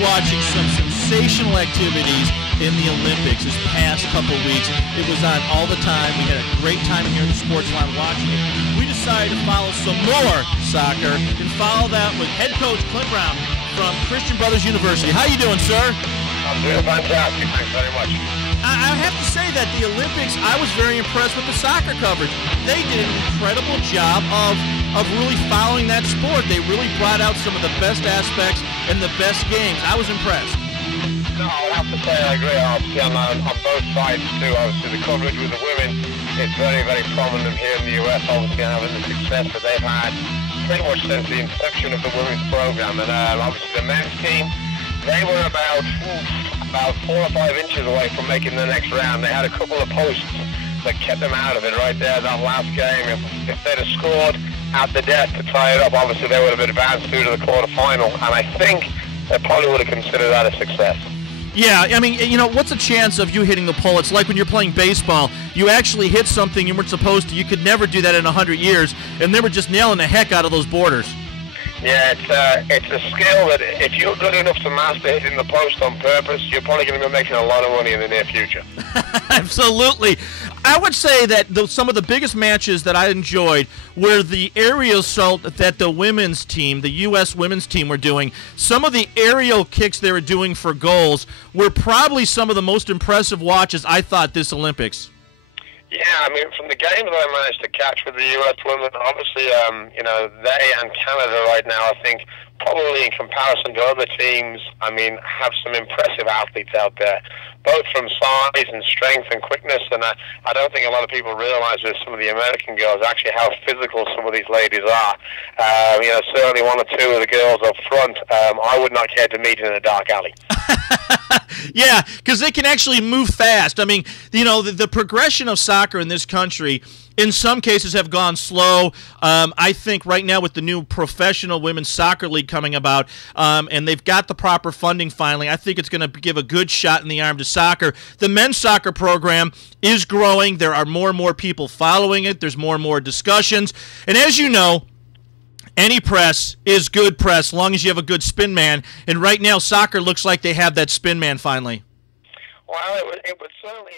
watching some sensational activities in the Olympics this past couple weeks. It was on all the time. We had a great time here in the Sports Line watching it. We decided to follow some more soccer and follow that with head coach Clint Browne from Christian Brothers University. How you doing, sir? I'm doing fantastic. Thanks very much. I have to say that the Olympics, I was very impressed with the soccer coverage. They did an incredible job of really following that sport. They really brought out some of the best aspects and the best games. I was impressed. No, I have to say I agree. Obviously, on both sides too. Obviously, the coverage with the women is very, very prominent here in the US. Obviously, having the success that they've had pretty much since the inception of the women's program. And obviously, the men's team, they were about 4 or 5 inches away from making the next round. They had a couple of posts that kept them out of it right there. That last game, if they'd have scored at the death to tie it up, obviously they would have advanced through to the quarterfinal. And I think they probably would have considered that a success. Yeah, I mean, you know, what's the chance of you hitting the pole? It's like when you're playing baseball. You actually hit something you weren't supposed to. You could never do that in 100 years, and they were just nailing the heck out of those borders. Yeah, it's a skill that if you're good enough to master hitting the post on purpose, you're probably going to be making a lot of money in the near future. Absolutely. I would say that some of the biggest matches that I enjoyed were the aerial assault that the women's team, the U.S. women's team, were doing. Some of the aerial kicks they were doing for goals were probably some of the most impressive watches, I thought, this Olympics. Yeah, I mean, from the game that I managed to catch with the U.S. women, obviously, you know, they and Canada right now, I think, probably in comparison to other teams, I mean, have some impressive athletes out there, both from size and strength and quickness. And I don't think a lot of people realize with some of the American girls actually how physical some of these ladies are. You know, certainly 1 or 2 of the girls up front, I would not care to meet in a dark alley. Yeah, because they can actually move fast. I mean, you know, the progression of soccer in this country in some cases have gone slow. I think right now with the new professional women's soccer league coming about, and they've got the proper funding finally, I think it's going to give a good shot in the arm to soccer. The men's soccer program is growing. There are more and more people following it. There's more and more discussions. And as you know, any press is good press as long as you have a good spin man. And right now, soccer looks like they have that spin man finally. Well, it would certainly...